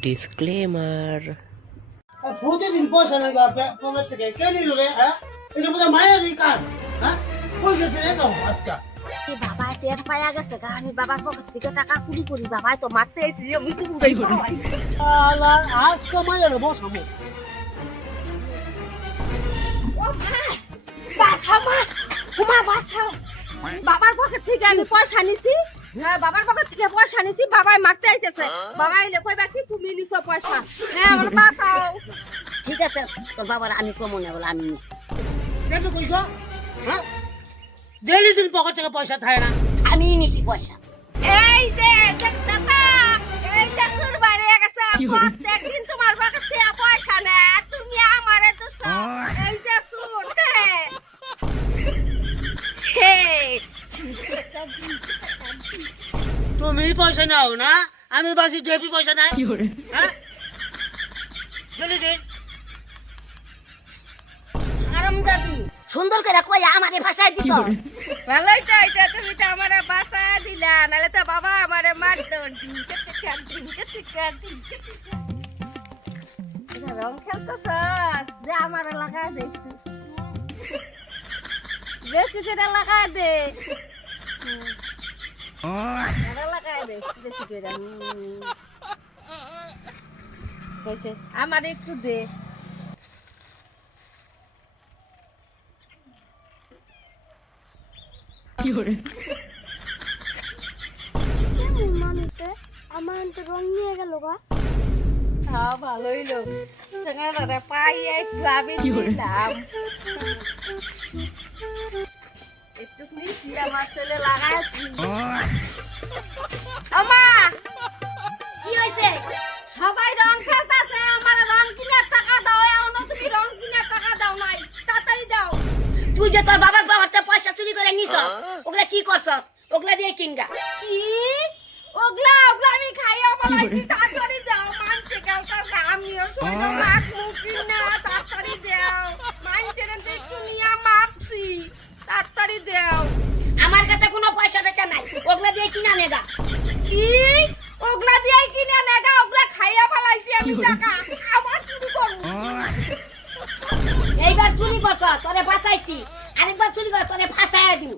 Disclaimer. প্রতিদিন পয়সা নেই পকেট থেকে কে নিল রে? হ্যাঁ, এটা বোধহয় মায়েরই কাজ। হ্যাঁ, কই গেছে রে আজকা? এই বাবা টের পায়া গেছে গা, আমি বাবার পকেট থেকে টাকা চুরি করি, বাবাই তো মারতে এসেছি, আমি তো উড়াই পড়াই। আলা আজকে মায়ের বসামো। ও মা, বাঁচাও মা, তোমা বাঁচাও। বাবার পকেট থেকে আমি পয়সা নিছি, হ্যাঁ বাবার পকেট থেকে পয়সা নিছি, বাবাই মারতে আইতেছে। বাবা এলে কইবা কি তুমি নিছো পয়সা? হ্যাঁ আমার বাঁচাও। ঠিক আছে তোর বাবার আমি কমনে বলে আমি নিছি। কেন কই গো? হ্যাঁ, ডেইলি দিন পকেট থেকে পয়সা থাকে না। আমি নিছি পয়সা। এই যে দাদা, এই যে তোর বাইরে গেছে, প্রত্যেকদিন তোমার পকেট থেকে পয়সা নেয়, তুমি আমারে দোষ। এই যে শুন হে, তুমি পয়সা নাও না, আমি বাসি ডেপি পয়সা নাই। হ্যাঁ, ডেইলি দিন আরামজাদি সুন্দর করে কই আমারে ভাষায় দিছো। ভালোই তো এটা, তুমি তো আমারে ভাষা দিলা, নালে তো বাবা আমারে মারতো। রং খেলতেছ যে আমার লাগায় দে একটু, বেশি করে লাগায় দে, লাগায় দে বেশি করে। আমার একটু দে। আমার তো রং নিয়ে গেল গা। হ্যাঁ ভালোই লোক চেঙ্গারা পাই একটু আমি দিলাম একটু কি আমার ছেলে লাগাইছি। আমা কি হয়েছে? সবাই রং খেলতেছে, আমার রং কিনার টাকা দাও। এখনো তুমি রং কিনার টাকা দাও নাই, তাড়াতাড়ি দাও। তুই যে তোর বাবার পাওয়ারতে পয়সা চুরি করে নিছ, ওগুলা কি করছস? ওগুলা দিয়ে কিনগা। কি ওগলা ওগলা আমি খাইয়া বলাইছি, তাড়াতাড়ি দাও। মানছে কালকার আমিও শোনো লাখ মুকিন না, তাড়াতাড়ি দাও। মানছে না একটু নিয়া মাপছি, তাড়াতাড়ি দাও। আমার কাছে কোনো পয়সা টয়সা নাই, ওগুলা দিয়ে কিনা নেগা। কি ওগলা দিয়ে কিনে নেগা? ওগলা খাইয়া বলাইছি আমি, টাকা আবার চুরি করব। এইবার চুরি করছ, তোরে বাঁচাইছি। আরেকবার চুরি কর, তোরে ফাঁসাইয়া দিন।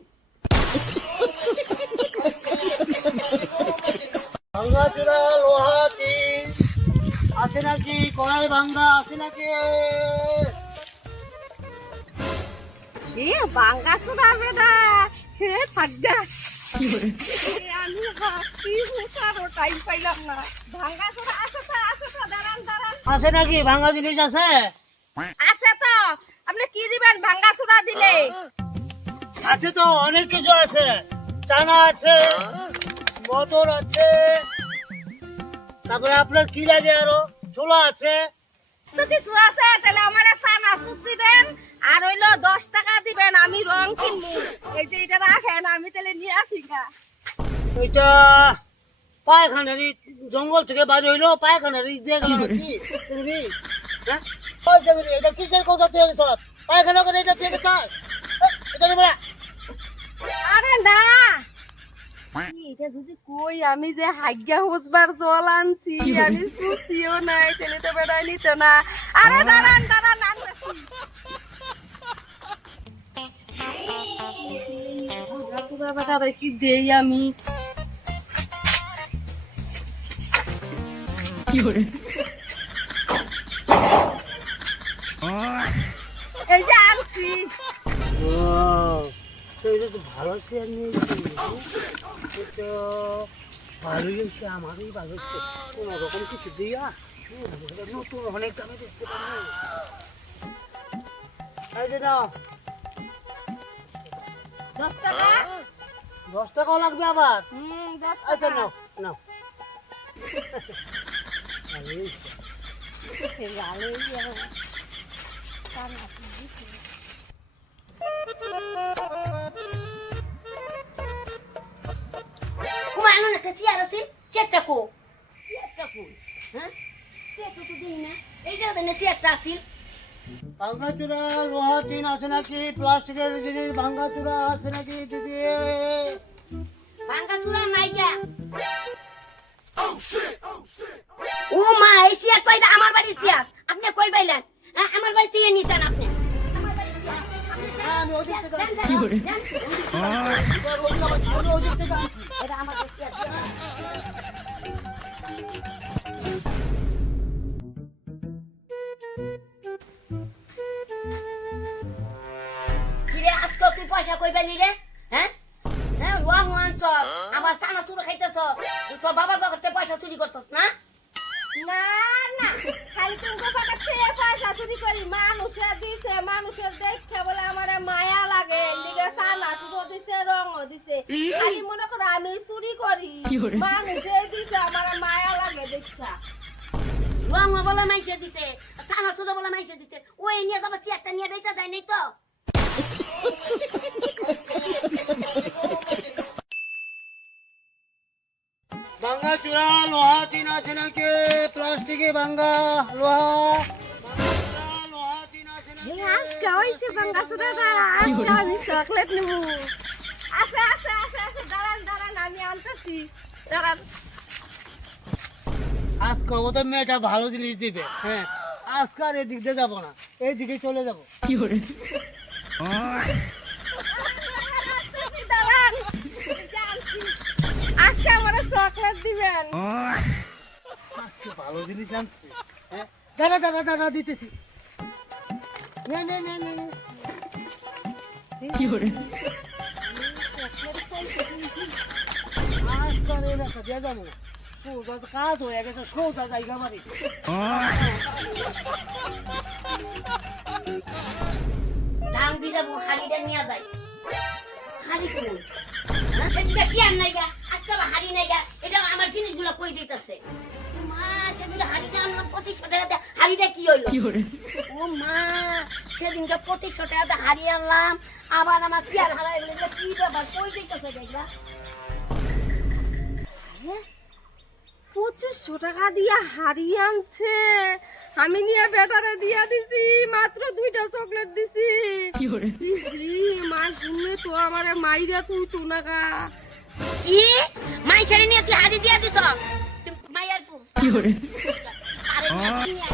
ভাঙ্গা চূড়া লোহাটি আছে নাকি? কড়াই ভাঙ্গা আছে নাকি? এ বাঙ্গা সুদা বেদা হে থাকগা। আমি ভাবছি হুসারও টাইম পাইলাম না। ভাঙ্গা সুদা আছে তো, আছে তো, দাঁড়ান দাঁড়ান। আছে নাকি? ভাঙ্গা জিনিস আছে? আছে তো, আপনি কি দিবেন ভাঙ্গা সুদা দিলে? আছে তো, অনেক কিছু আছে। চানা আছে, মটর আছে, তারপরে আপনার কি লাগে আরো? ছোলা আছে। তো কিছু আছে, তাহলে আমার চানা সুদ দিবেন আর হইলো 10 টাকা দিবেন, আমি রং কিনবো। এই যে এটা রাখেন, আমি তাহলে নিয়ে আসি গা। এটা পায়খানারি জঙ্গল থেকে বাড়ি হইলো, পায়খানারি দিয়ে গেল নাকি তুমি? হ্যাঁ, ওই দেখুন, এটা কিসের কথা তুই গেছ? পায়খানা করে এটা তুই গেছ? এটা নেবে না। আরে না, এটা যদি কই আমি যে হাগ্যা হুসবার জল আনছি, আমি সুসিও নাই, তাহলে তো বেড়াই নিত না। আরে দাঁড়ান দাঁড়ান, আনতেছি। বেটারে কি দেই আমি? এই যে আনছি। এটা তো ভালো চেয়ার নিয়েছি, এটা ভালোই হয়েছে, আমারই ভালো হচ্ছে। কোনো রকম কিছু দিয়া নতুন অনেক দামে বেচতে পারবো। এই যে নাও, 10 টাকা। 10 টাকাও লাগবে আবার? 10 আচ্ছা টাকা। নাও নাও। ভালোই হয়েছে। তোমার এমন একটা চেয়ার আছে, চেয়ারটা কো? চেয়ারটা কো? হ্যাঁ, চেয়ারটা তো দিই না। এই যে ওদের চেয়ারটা আছিল। ভাঙ্গা চূড়া লোহা টিন আছে নাকি? প্লাস্টিকের জিনিস ভাঙ্গা চূড়া আছে নাকি দিদি? ভাঙ্গা চূড়া নাই গা। ও মা, ওই চেয়ার তো এটা আমার বাড়ির চেয়ার আপনি কই পাইলেন হ্যাঁ আমার বাড়ি থেকে নিছেন আপনি আমার বাড়ির চেয়ার আপনি হ্যাঁ, আমি ওদিক থেকে দেন, আনছি। দেন, দেন। আমি ওদিক থেকে আনছি। এটা আমার চেয়ার কিরে আজকে তুই পয়সা কই পাইলি রে হ্যাঁ হ্যাঁ রং আনছ আমার চানা চুরো খাইতেছ তোর বাবার পকেটে পয়সা চুরি করছস না না না খালি তুমি পকেট থেকে পয়সা চুরি করি মানুষের দিছে মানুষের দেখে বলে আমার মায়া লাগে এদিকে সানা তুলো দিছে রঙও দিছে খালি মনে করো আমি চুরি করি মানুষের দিছে আমার মায়া লাগে দেখা রং বলে মাইছে দিছে চানা চুরো বলে মাইছে দিছে ওই নিয়ে যাবো চেয়ারটা নিয়ে বেচা দেয় নাই তো ভাঙ্গা চূড়া লোহা টিন আছে নাকি প্লাস্টিকে ভাঙ্গা লোহা লোহা টিন আছে নাকি আজকে হয়েছে বাঙ্গাসুরা দাঁড়া আজকে আমি চকলেট নেবো আছে আছে আছে আছে দাঁড়ান দাঁড়ান আমি আনতেছি দাঁড়ান আজকে ও তো মেয়েটা ভালো জিনিস দিবে হ্যাঁ আজকে আর এদিক দিয়ে যাবো না এইদিকে চলে যাবো দাঁড়ান জানছি। আজকে আমার চকলেট দিবেন আজকে ভালো জিনিস আনছি হ্যাঁ দাঁড়া দাঁড়া দাঁড়া দিতেছি নে নে নে নে নে। আজকে আর এই রাস্তা দিয়ে যাবো না সোজা তো কাজ হয়ে গেছে সোজা জায়গা বাড়ি ধান ভিজাবো হাড়িটা নিয়ে যায় হাড়ি কোন সেটা কি আর নাই গা আজকে আবার হাড়ি নাই গা এটা আমার জিনিসগুলো কই দিতেছে মা সেদিন হাড়িটা আনলাম 2500 টাকাতে হাড়িটা কি হইলো ও মা সেদিনকে 2500 টাকাতে হাড়ি আনলাম আবার আমার কি আর হারাই গেল এটা কি ব্যাপার কই দিতেছে দেখবা 2500 টাকা দিয়া হারিয়ে আনছে আমি নিয়ে বেটারে দিয়া দিছি মাত্র 2টা চকলেট দিছি মা শুনে তো আমারে মাইরা তুই তো না গা কি মাই ছেড়ে নিয়ে তুই হাড়ি দিয়া দিছ তুই মাইয়ার পু কি আরে না, কি আর?